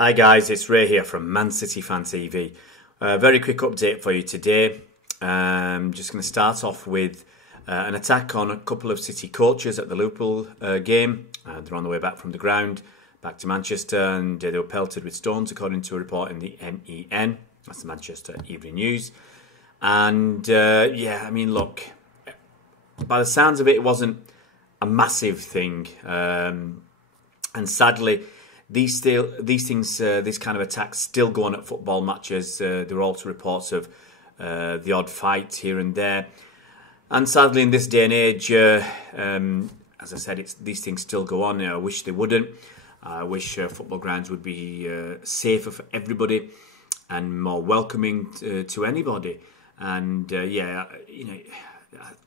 Hi guys, it's Ray here from Man City Fan TV. Very quick update for you today. Just going to start off with an attack on a couple of City coaches at the Liverpool game. They're on the way back from the ground, back to Manchester, and they were pelted with stones according to a report in the MEN. That's the Manchester Evening News. And yeah, I mean, look, by the sounds of it, it wasn't a massive thing. And sadly, these things, this kind of attacks still go on at football matches. There are also reports of the odd fight here and there. And sadly, in this day and age, as I said, these things still go on. I wish they wouldn't. I wish football grounds would be safer for everybody and more welcoming to anybody. And yeah, you know,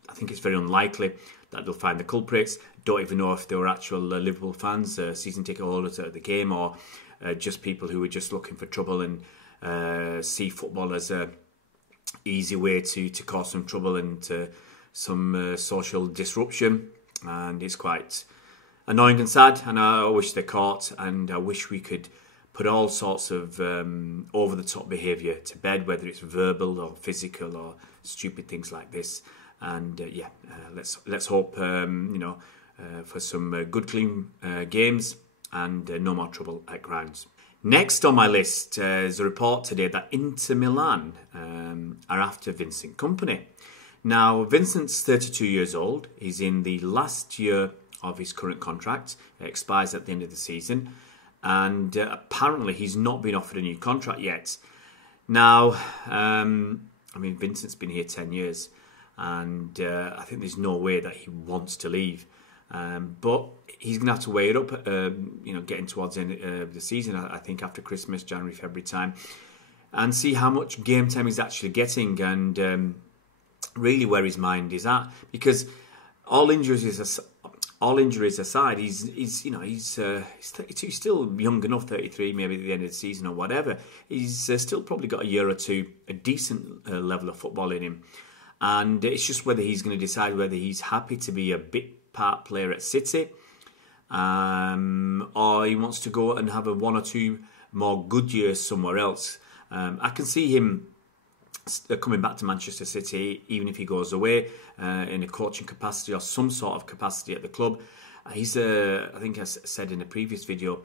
I think it's very unlikely that they'll find the culprits. Don't even know if they were actual Liverpool fans, season ticket holders at the game, or just people who were just looking for trouble and see football as a easy way to cause some trouble and some social disruption. And it's quite annoying and sad, and I wish they're caught, and I wish we could put all sorts of over-the-top behaviour to bed, whether it's verbal or physical or stupid things like this. And yeah, let's hope you know, for some good, clean games and no more trouble at grounds. Next on my list is a report today that Inter Milan are after Vincent Kompany. Now, Vincent's 32 years old. He's in the last year of his current contract. It expires at the end of the season. And apparently he's not been offered a new contract yet. Now, I mean, Vincent's been here 10 years. And I think there's no way that he wants to leave. But he's going to have to weigh it up, you know, getting towards the end of the season, I think after Christmas, January, February time, and see how much game time he's actually getting and really where his mind is at. Because all injuries aside, he's you know, he's 32, still young enough, 33, maybe at the end of the season or whatever. He's still probably got a year or two, a decent level of football in him. And it's just whether he's going to decide whether he's happy to be a bit part player at City, or he wants to go and have one or two more good years somewhere else. I can see him coming back to Manchester City, even if he goes away in a coaching capacity or some sort of capacity at the club. He's I think I said in a previous video,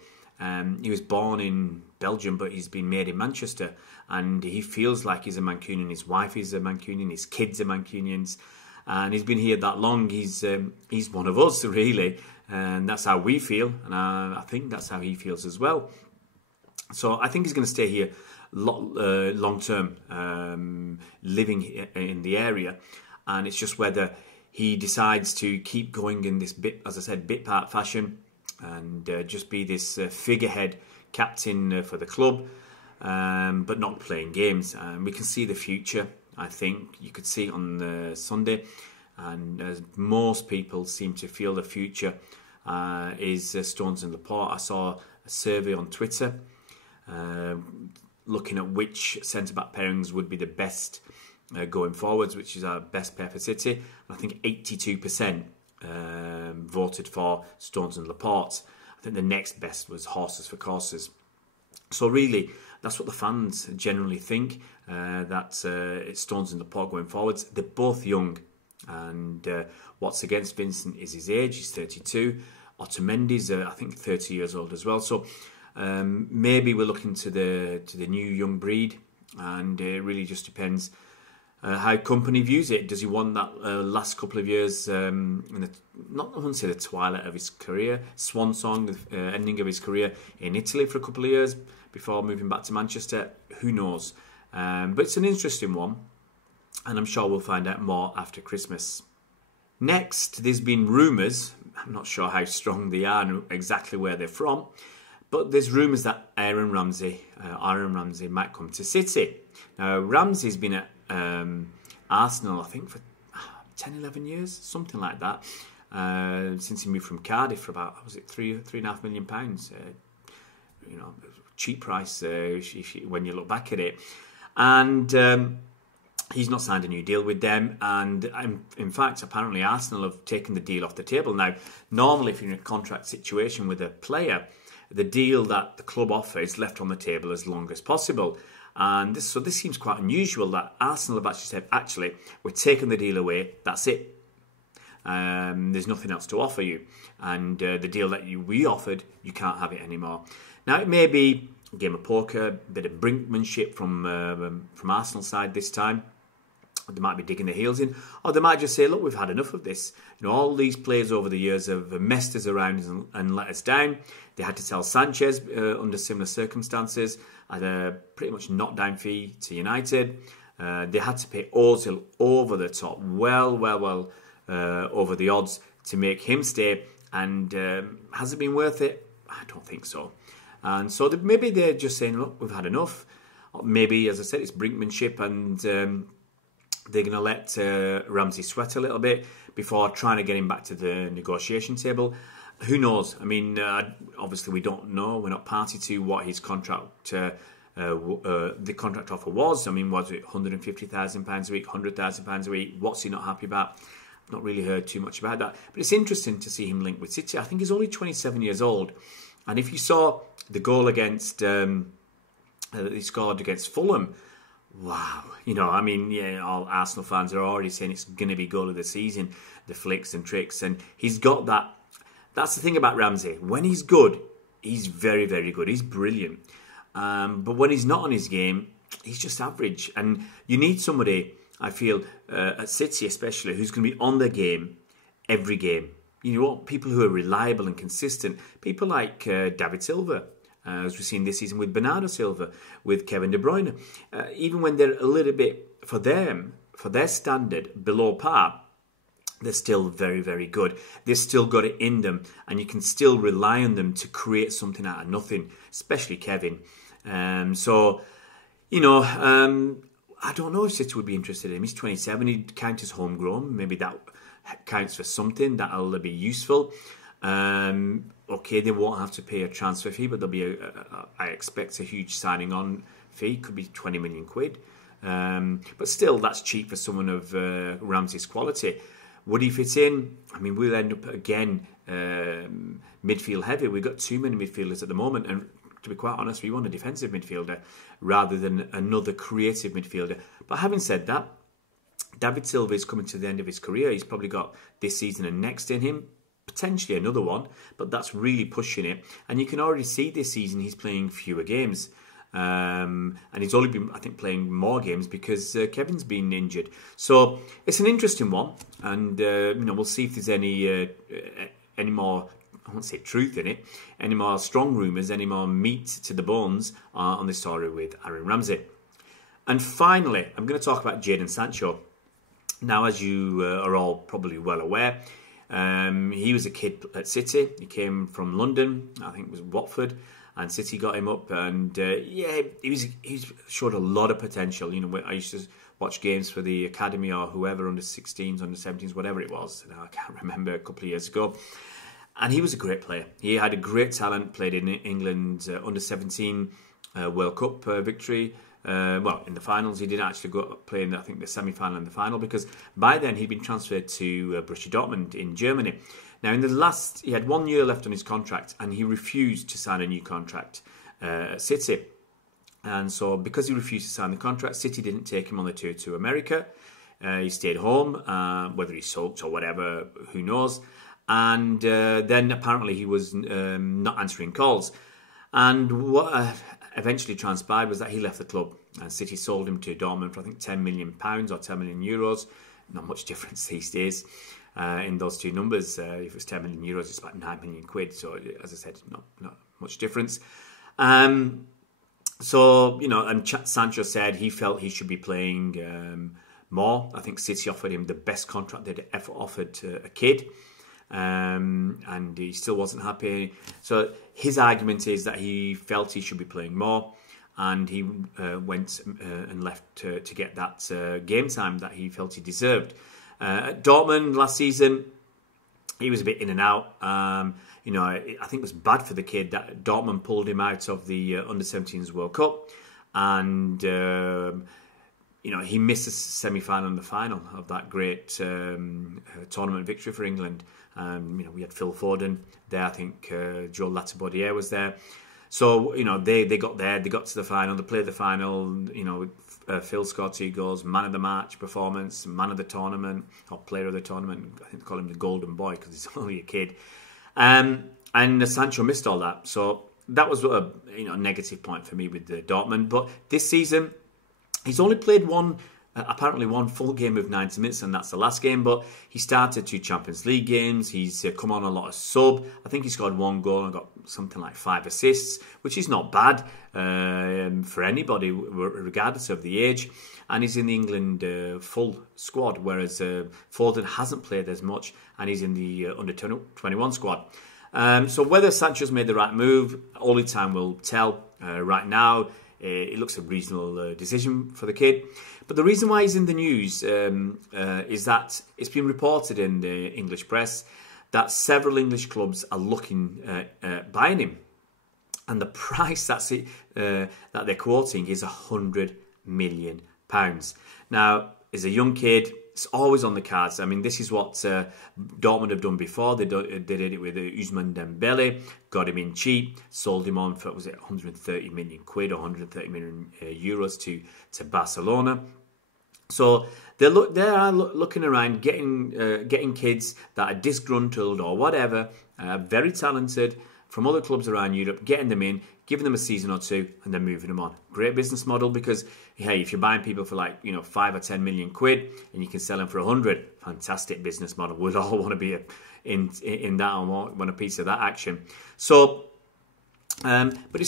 he was born in Belgium, but he's been made in Manchester, and he feels like he's a Mancunian. His wife is a Mancunian, his kids are Mancunians, and he's been here that long. He's one of us, really, and that's how we feel, and I think that's how he feels as well. So I think he's going to stay here long term, living in the area, and it's just whether he decides to keep going in this bit, as I said, bit part fashion, and just be this figurehead captain for the club, but not playing games. We can see the future. I think you could see it on Sunday, and as most people seem to feel the future is Stones and Laporte. I saw a survey on Twitter looking at which centre-back pairings would be the best going forwards, which is our best pair for City. And I think 82% voted for Stones and Laporte. I think the next best was Horses for Courses. So really, that's what the fans generally think, that it's Stones and Laporte going forwards. They're both young, and what's against Vincent is his age. He's 32. Otamendi's, I think, 30 years old as well. So maybe we're looking to the new young breed, and it really just depends how Kompany views it. Does he want that last couple of years, not I wouldn't say the twilight of his career, swan song, the ending of his career in Italy for a couple of years before moving back to Manchester? Who knows? But it's an interesting one, and I'm sure we'll find out more after Christmas. Next, there's been rumours, I'm not sure how strong they are and exactly where they're from, but there's rumours that Aaron Ramsay might come to City. Now, Ramsay's been at Arsenal, I think, for 10, 11 years, something like that, since he moved from Cardiff for about, was it £3.5 million? You know, cheap price when you look back at it. And he's not signed a new deal with them, and in fact, apparently Arsenal have taken the deal off the table. Now, normally if you're in a contract situation with a player, the deal that the club offer is left on the table as long as possible. And this seems quite unusual that Arsenal have actually said, actually, we're taking the deal away, that's it. There's nothing else to offer you. And the deal that we offered, you can't have it anymore. Now, it may be a game of poker, a bit of brinkmanship from Arsenal's side this time. They might be digging their heels in, or they might just say, look, we've had enough of this. All these players over the years have messed us around and let us down. They had to sell Sanchez under similar circumstances at a pretty much knockdown fee to United. They had to pay Ozil over the top, well over the odds to make him stay. And has it been worth it? I don't think so. And so maybe they're just saying, look, we've had enough. Or maybe, as I said, it's brinkmanship, and they're going to let Ramsay sweat a little bit before trying to get him back to the negotiation table. Who knows? I mean, obviously we don't know. We're not party to what his contract, the contract offer was. I mean, was it £150,000 a week, £100,000 a week? What's he not happy about? I've not really heard too much about that. But it's interesting to see him linked with City. I think he's only 27 years old. And if you saw the goal against that he scored against Fulham, wow. I mean, yeah, all Arsenal fans are already saying it's going to be goal of the season, the flicks and tricks. And he's got that. That's the thing about Ramsay. When he's good, he's very, very good. He's brilliant. But when he's not on his game, he's just average. And you need somebody, I feel, at City especially, who's going to be on their game every game. You want people who are reliable and consistent. People like David Silva, as we've seen this season with Bernardo Silva, with Kevin De Bruyne. Even when they're a little bit, for their standard, below par, they're still very, very good. They've still got it in them, and you can still rely on them to create something out of nothing, especially Kevin. I don't know if City would be interested in him. He's 27, he'd count as homegrown. Maybe that counts for something, that'll be useful. Okay, they won't have to pay a transfer fee, but there'll be, I expect, a huge signing on fee. Could be 20 million quid. But still, that's cheap for someone of Ramsay's quality. Would he fit in? I mean, we'll end up again midfield heavy. We've got too many midfielders at the moment, and to be quite honest, we want a defensive midfielder rather than another creative midfielder. But having said that, David Silva is coming to the end of his career. He's probably got this season and next in him, potentially another one, but that's really pushing it. And you can already see this season he's playing fewer games. And he's only been, I think, playing more games because Kevin's been injured. So it's an interesting one, and we'll see if there's any more, I won't say truth in it, any more strong rumours, any more meat to the bones on this story with Aaron Ramsay. And finally, I'm going to talk about Jadon Sancho. Now, as you are all probably well aware, he was a kid at City. He came from London, I think it was Watford, and City got him up, and he showed a lot of potential. I used to watch games for the academy or whoever, under 16s, under 17s, whatever it was. Now, I can't remember, a couple of years ago. And he was a great player. He had a great talent, played in England's under 17 World Cup victory. In the finals, he didn't actually go up play in, I think, the semi-final and the final, because by then he'd been transferred to Borussia Dortmund in Germany. Now, he had 1 year left on his contract, and he refused to sign a new contract at City. And so, because he refused to sign the contract, City didn't take him on the tour to America. He stayed home, whether he sulked or whatever, who knows. And then apparently he was not answering calls. And what eventually transpired was that he left the club, and City sold him to Dortmund for, I think, £10 million or €10 million. Not much difference these days in those two numbers. If it's €10 million, it's about £9 million. So, as I said, not much difference. And Sancho said he felt he should be playing more. I think City offered him the best contract they'd ever offered to a kid. And he still wasn't happy. So his argument is that he felt he should be playing more, and he went and left to get that game time that he felt he deserved. At Dortmund last season, he was a bit in and out. I think it was bad for the kid that Dortmund pulled him out of the Under-17s World Cup, and he missed the semi-final and the final of that great tournament victory for England. We had Phil Foden there. I think Joe Latibaudiere was there. So, they got there. They got to the final. They played the final. Phil scored 2 goals. Man of the match performance. Man of the tournament. Or player of the tournament. I think they call him the golden boy because he's only a kid. And Sancho missed all that. So that was a negative point for me with Dortmund. But this season, he's only played apparently one full game of 90 minutes, and that's the last game. But he started 2 Champions League games. He's come on a lot of sub. I think he scored 1 goal and got something like 5 assists, which is not bad for anybody, regardless of the age. And he's in the England full squad, whereas Foden hasn't played as much, and he's in the under-21 squad. So whether Sancho's made the right move, only time will tell. Right now, it looks a reasonable decision for the kid. But the reason why he's in the news is that it's been reported in the English press that several English clubs are looking at buying him. And the price that they're quoting is £100 million. Now, as a young kid, it's always on the cards. I mean, this is what Dortmund have done before. They did it with Ousmane Dembele, got him in cheap, sold him on for, 130 million quid or 130 million euros to Barcelona. So they are looking around, getting kids that are disgruntled or whatever, very talented from other clubs around Europe, getting them in, giving them a season or 2, and then moving them on. Great business model because, hey, if you're buying people for 5 or 10 million quid and you can sell them for 100, fantastic business model. We'd all want to be in that and want a piece of that action. So, but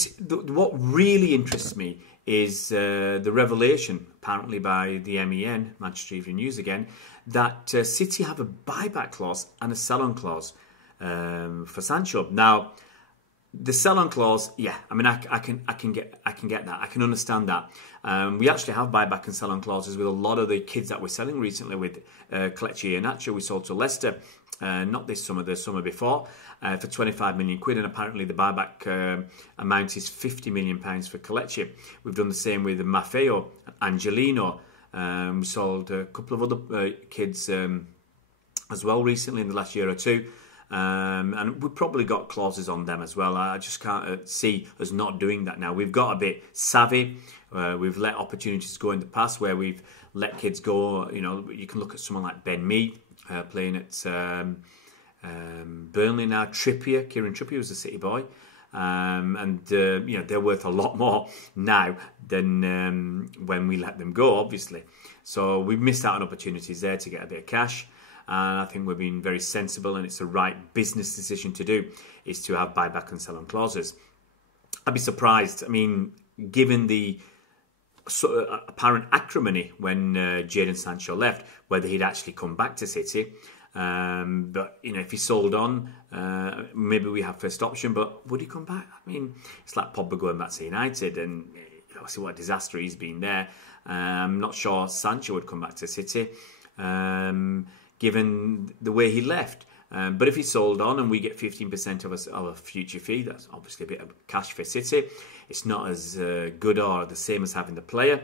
what really interests me is the revelation, apparently by the MEN, Manchester Evening News again, that City have a buyback clause and a sell-on clause for Sancho. Now, the sell-on clause, yeah, I mean, I can get that. I can understand that. We actually have buyback and sell-on clauses with a lot of the kids that we're selling recently. With Kelechi Iheanacho, we sold to Leicester, not this summer, the summer before, for 25 million quid, and apparently the buyback amount is 50 million pounds for Kelechi. We've done the same with Maffeo, Angelino. We sold a couple of other kids as well recently in the last year or 2. And we've probably got clauses on them as well. I just can't see us not doing that now. We've got a bit savvy. We've let opportunities go in the past where we've let kids go. You can look at someone like Ben Mee playing at Burnley now. Kieran Trippier was a City boy. They're worth a lot more now than when we let them go, obviously. So we've missed out on opportunities there to get a bit of cash. And I think we're being very sensible, and it's the right business decision to do, is to have buyback and sell-on clauses. I'd be surprised, I mean, given the apparent acrimony when Jadon Sancho left, whether he'd actually come back to City. But, if he sold on, maybe we have first option, but would he come back? I mean, it's like Pogba going back to United, and obviously what a disaster he's been there. I'm not sure Sancho would come back to City. Given the way he left. But if he sold on and we get 15% of a future fee, that's obviously a bit of cash for City. It's not as good or the same as having the player,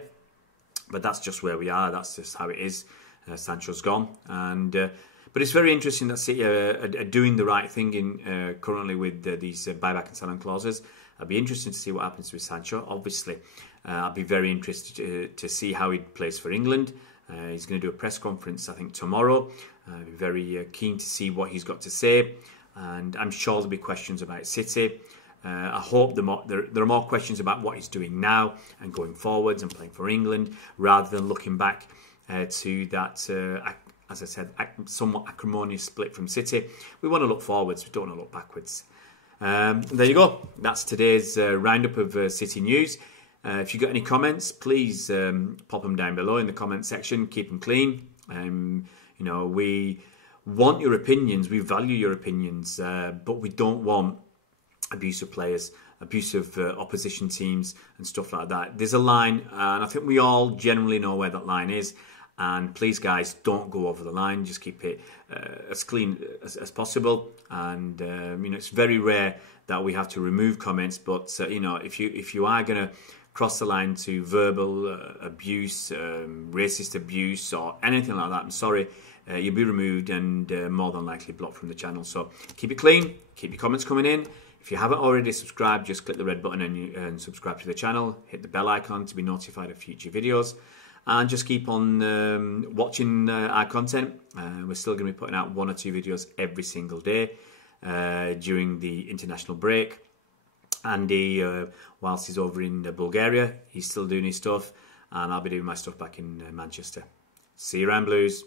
but that's just where we are. That's just how it is. Sancho's gone. But it's very interesting that City are doing the right thing currently with these buyback and selling clauses. I'll be interested to see what happens with Sancho. Obviously, I'll be very interested to see how he plays for England. He's going to do a press conference, I think, tomorrow. Very keen to see what he's got to say. And I'm sure there'll be questions about City. I hope there are more questions about what he's doing now and going forwards and playing for England, rather than looking back to that, as I said, somewhat acrimonious split from City. We want to look forwards. We don't want to look backwards. There you go. That's today's roundup of City news. If you've got any comments, please pop them down below in the comment section. Keep them clean. We want your opinions. We value your opinions, but we don't want abusive players, abusive opposition teams and stuff like that. There's a line, and I think we all generally know where that line is. And please, guys, don't go over the line. Just keep it as clean as possible. And it's very rare that we have to remove comments. But if you are going to cross the line to verbal abuse, racist abuse, or anything like that, I'm sorry, you'll be removed and more than likely blocked from the channel. So keep it clean, keep your comments coming in. If you haven't already subscribed, just click the red button and subscribe to the channel. Hit the bell icon to be notified of future videos. And just keep on watching our content. We're still going to be putting out 1 or 2 videos every single day during the international break. Andy, whilst he's over in Bulgaria, he's still doing his stuff. And I'll be doing my stuff back in Manchester. See you around, Blues.